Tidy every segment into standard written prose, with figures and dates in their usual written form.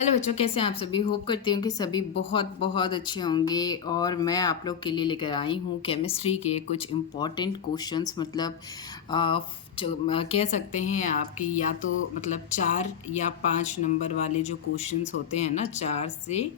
Hello बच्चों, कैसे हैं आप सभी। होप करती हूँ कि सभी बहुत बहुत अच्छे होंगे। और मैं आप लोग के लिए लेकर आई हूँ केमिस्ट्री के कुछ इम्पॉर्टेंट क्वेश्चंस। मतलब अ, जो कह सकते हैं आपकी या तो मतलब 4 या 5 नंबर वाले जो क्वेश्चंस होते हैं ना, 4 से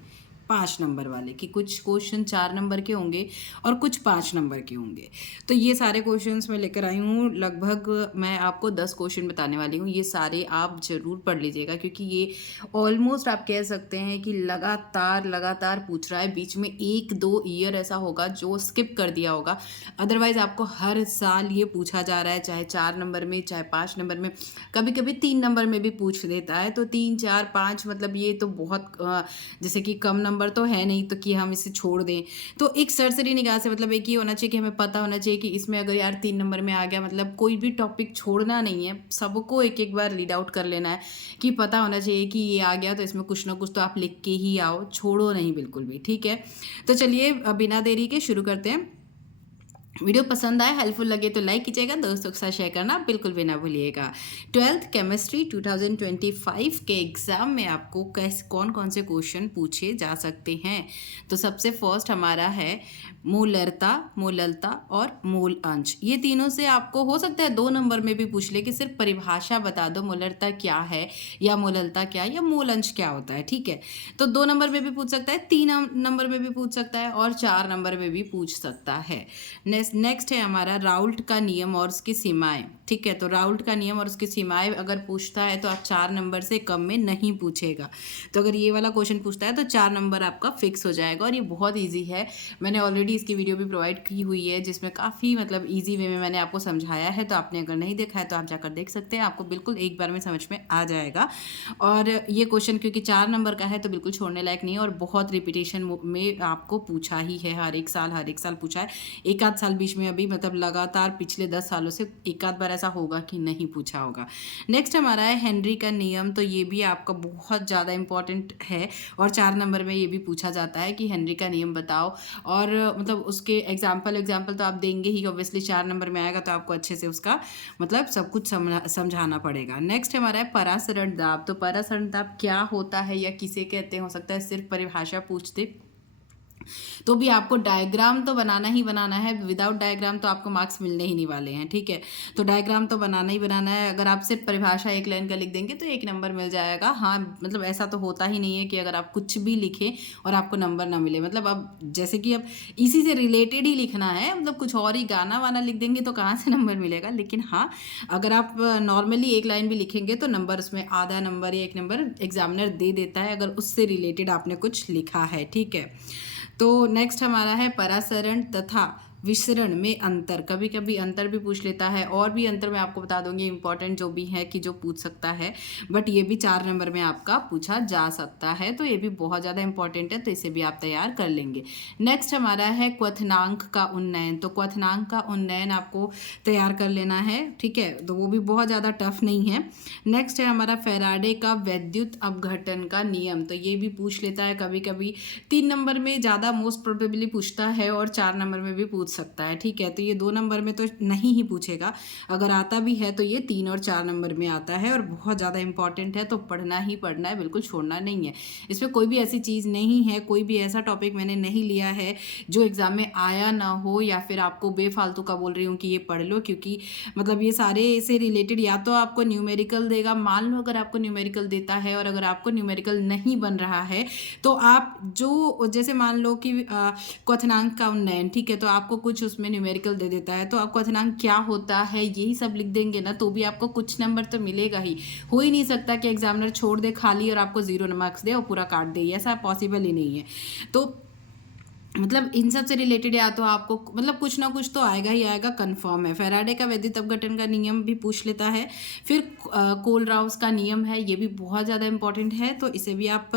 5 नंबर वाले, कि कुछ क्वेश्चन 4 नंबर के होंगे और कुछ 5 नंबर के होंगे। तो ये सारे क्वेश्चंस मैं लेकर आई हूँ। लगभग मैं आपको 10 क्वेश्चन बताने वाली हूँ। ये सारे आप ज़रूर पढ़ लीजिएगा, क्योंकि ये ऑलमोस्ट आप कह सकते हैं कि लगातार लगातार पूछ रहा है। बीच में 1-2 ईयर ऐसा होगा जो स्किप कर दिया होगा, अदरवाइज आपको हर साल ये पूछा जा रहा है, चाहे 4 नंबर में चाहे 5 नंबर में, कभी कभी 3 नंबर में भी पूछ देता है। तो 3, 4, 5 मतलब ये तो बहुत जैसे कि कम नंबर तो है नहीं तो कि हम इसे छोड़ दें। तो एक सरसरी निगाह से मतलब एक ये होना चाहिए कि हमें पता होना चाहिए कि इसमें अगर यार 3 नंबर में आ गया, मतलब कोई भी टॉपिक छोड़ना नहीं है, सबको एक एक बार रीड आउट कर लेना है, कि पता होना चाहिए कि ये आ गया तो इसमें कुछ ना कुछ तो आप लिख के ही आओ, छोड़ो नहीं बिल्कुल भी। ठीक है, तो चलिए बिना देरी के शुरू करते हैं। वीडियो पसंद आए, हेल्पफुल लगे तो लाइक कीजिएगा, दोस्तों के साथ शेयर करना बिल्कुल भी ना भूलिएगा। 12th केमिस्ट्री 2025 के एग्जाम में आपको कैसे कौन कौन से क्वेश्चन पूछे जा सकते हैं। तो सबसे फर्स्ट हमारा है मूलरता, मूललता और मूल अंश। ये तीनों से आपको हो सकता है 2 नंबर में भी पूछ ले कि सिर्फ परिभाषा बता दो, मूलरता क्या है या मूललता क्या है या मूल अंश क्या होता है। ठीक है, तो 2 नंबर में भी पूछ सकता है, 3 नंबर में भी पूछ सकता है और 4 नंबर में भी पूछ सकता है। नेक्स्ट है हमारा राउल्ट का नियम और उसकी सीमाएं। ठीक है, तो राउल्ट का नियम और उसकी सीमाएं अगर पूछता है तो आप 4 नंबर से कम में नहीं पूछेगा। तो अगर ये वाला क्वेश्चन पूछता है तो 4 नंबर आपका फिक्स हो जाएगा, और ये बहुत ईजी है। मैंने ऑलरेडी इसकी वीडियो भी प्रोवाइड की हुई है, जिसमें काफ़ी मतलब ईजी वे में मैंने आपको समझाया है। तो आपने अगर नहीं देखा है तो आप जाकर देख सकते हैं, आपको बिल्कुल एक बार में समझ में आ जाएगा। और ये क्वेश्चन क्योंकि 4 नंबर का है तो बिल्कुल छोड़ने लायक नहीं है, और बहुत रिपीटेशन में आपको पूछा ही है, हर एक साल पूछा है। एक आध साल बीच में अभी मतलब लगातार पिछले 10 सालों से एक आध बार ऐसा होगा कि नहीं पूछा होगा। नेक्स्ट हमारा है हेनरी का नियम। तो ये भी आपका बहुत ज़्यादा इंपॉर्टेंट है, और 4 नंबर में ये भी पूछा जाता है कि हेनरी का नियम बताओ। और मतलब उसके एग्जाम्पल तो आप देंगे ही, ऑब्वियसली 4 नंबर में आएगा तो आपको अच्छे से उसका मतलब सब कुछ समझाना पड़ेगा। नेक्स्ट हमारा है परासरण दाब। तो परासरण दाब क्या होता है या किसे कहते हैं, हो सकता है सिर्फ परिभाषा पूछते तो भी आपको डायग्राम तो बनाना ही बनाना है। विदाउट डायग्राम तो आपको मार्क्स मिलने ही नहीं वाले हैं। ठीक है, तो डायग्राम तो बनाना ही बनाना है। अगर आप सिर्फ परिभाषा एक लाइन का लिख देंगे तो 1 नंबर मिल जाएगा। हाँ, मतलब ऐसा तो होता ही नहीं है कि अगर आप कुछ भी लिखें और आपको नंबर ना मिले। मतलब अब जैसे कि अब इसी से रिलेटेड ही लिखना है, मतलब कुछ और ही गाना वाना लिख देंगे तो कहाँ से नंबर मिलेगा। लेकिन हाँ, अगर आप नॉर्मली एक लाइन भी लिखेंगे तो नंबर उसमें आधा नंबर या 1 नंबर एग्जामिनर दे देता है, अगर उससे रिलेटेड आपने कुछ लिखा है। ठीक है, तो नेक्स्ट हमारा है परासरण तथा विसरण में अंतर। कभी कभी अंतर भी पूछ लेता है, और भी अंतर मैं आपको बता दूंगी इंपॉर्टेंट जो भी है कि जो पूछ सकता है, बट ये भी 4 नंबर में आपका पूछा जा सकता है। तो ये भी बहुत ज़्यादा इंपॉर्टेंट है, तो इसे भी आप तैयार कर लेंगे। नेक्स्ट हमारा है क्वथनांक का उन्नयन। तो क्वथनांक का उन्नयन आपको तैयार कर लेना है। ठीक है, तो वो भी बहुत ज़्यादा टफ नहीं है। नेक्स्ट है हमारा फैराडे का वैद्युत अपघटन का नियम। तो ये भी पूछ लेता है कभी कभी, 3 नंबर में ज़्यादा मोस्ट प्रोबेबली पूछता है और 4 नंबर में भी पूछ सकता है। ठीक है, तो ये 2 नंबर में तो नहीं ही पूछेगा, अगर आता भी है तो ये 3 और 4 नंबर में आता है, और बहुत ज़्यादा इंपॉर्टेंट है, तो पढ़ना ही पढ़ना है, बिल्कुल छोड़ना नहीं है। इसमें कोई भी ऐसी चीज़ नहीं है, कोई भी ऐसा टॉपिक मैंने नहीं लिया है जो एग्ज़ाम में आया ना हो, या फिर आपको बेफालतू का बोल रही हूँ कि ये पढ़ लो, क्योंकि मतलब ये सारे से रिलेटेड या तो आपको न्यूमेरिकल देगा। मान लो अगर आपको न्यूमेरिकल देता है और अगर आपको न्यूमेरिकल नहीं बन रहा है तो आप जो जैसे मान लो कि क्वथनांक का उन्नयन, ठीक है, तो आपको कुछ उसमें न्यूमेरिकल दे देता है, तो आप क्वथनांक क्या होता है यही सब लिख देंगे ना, तो भी आपको कुछ नंबर तो मिलेगा ही। हो ही नहीं सकता कि एग्जामिनर छोड़ दे खाली और आपको 0 मार्क्स दे और पूरा काट दे, ऐसा पॉसिबल ही नहीं है। तो मतलब इन सब से रिलेटेड या तो आपको मतलब कुछ ना कुछ तो आएगा ही आएगा, कंफर्म है। फैराडे का वैद्युत अपघटन का नियम भी पूछ लेता है। फिर कोलराउस का नियम है, ये भी बहुत ज़्यादा इंपॉर्टेंट है, तो इसे भी आप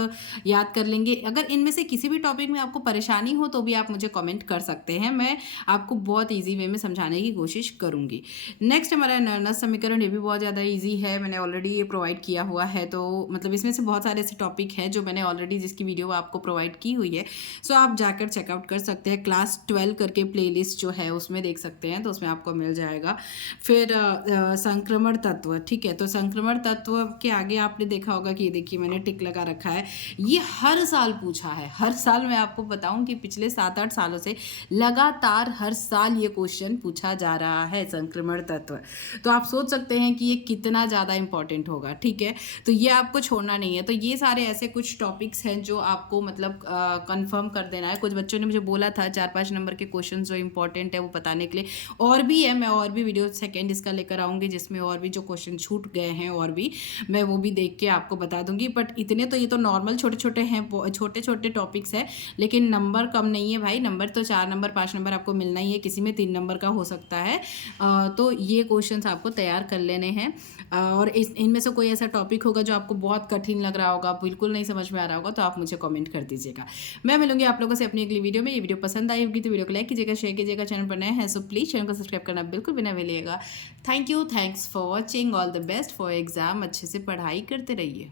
याद कर लेंगे। अगर इनमें से किसी भी टॉपिक में आपको परेशानी हो तो भी आप मुझे कमेंट कर सकते हैं, मैं आपको बहुत ईजी वे में समझाने की कोशिश करूँगी। नेक्स्ट हमारा नर्नस समीकरण, ये भी बहुत ज़्यादा ईजी है, मैंने ऑलरेडी ये प्रोवाइड किया हुआ है। तो मतलब इसमें से बहुत सारे ऐसे टॉपिक हैं जो मैंने ऑलरेडी जिसकी वीडियो आपको प्रोवाइड की हुई है, सो आप जाकर चेकआउट चेकआउट कर सकते हैं। क्लास 12 करके प्लेलिस्ट जो है उसमें देख सकते हैं, तो उसमें आपको मिल जाएगा। फिर संक्रमण तत्व, ठीक है, तो संक्रमण तत्व के आगे आपने देखा होगा कि ये देखिए मैंने टिक लगा रखा है। ये हर साल पूछा है, हर साल मैं आपको बताऊं कि पिछले 7-8 सालों से लगातार हर साल ये क्वेश्चन पूछा जा रहा है, संक्रमण तत्व। तो आप सोच सकते हैं कि ये कितना ज़्यादा इंपॉर्टेंट होगा, ठीक है। तो ये आपको छोड़ना नहीं है। तो ये सारे ऐसे कुछ टॉपिक्स हैं जो आपको मतलब कंफर्म कर देना है। कुछ बच्चों ने मुझे बोला था 4-5 नंबर के क्वेश्चन जो इंपॉर्टेंट है वो बताने के लिए, और भी है, मैं और भी वीडियो सेकेंड इसका लेकर आऊँगी जिसमें और भी जो क्वेश्चन छूट गए हैं और भी मैं वो भी देख के आपको बता दूंगी। बट इतने तो ये तो नॉर्मल छोटे छोटे हैं, छोटे छोटे टॉपिक्स हैं, लेकिन नंबर कम नहीं है भाई। नंबर तो 4 नंबर 5 नंबर आपको मिलना ही है, किसी में 3 नंबर का हो सकता है। तो ये क्वेश्चंस आपको तैयार कर लेने हैं। और इनमें से कोई ऐसा टॉपिक होगा जो आपको बहुत कठिन लग रहा होगा, बिल्कुल नहीं समझ में आ रहा होगा, तो आप मुझे कमेंट कर दीजिएगा। मैं मिलूंगी आप लोगों से अपनी अगली वीडियो में। ये वीडियो पसंद आई होगी तो वीडियो को लाइक कीजिएगा, शेयर कीजिएगा। चैनल पर नए हैं सो प्लीज़ चैनल को सब्सक्राइब करना बिल्कुल भी ना भूलिएगा। Thank you, thanks for watching, all the best for exam. अच्छे से पढ़ाई करते रहिए।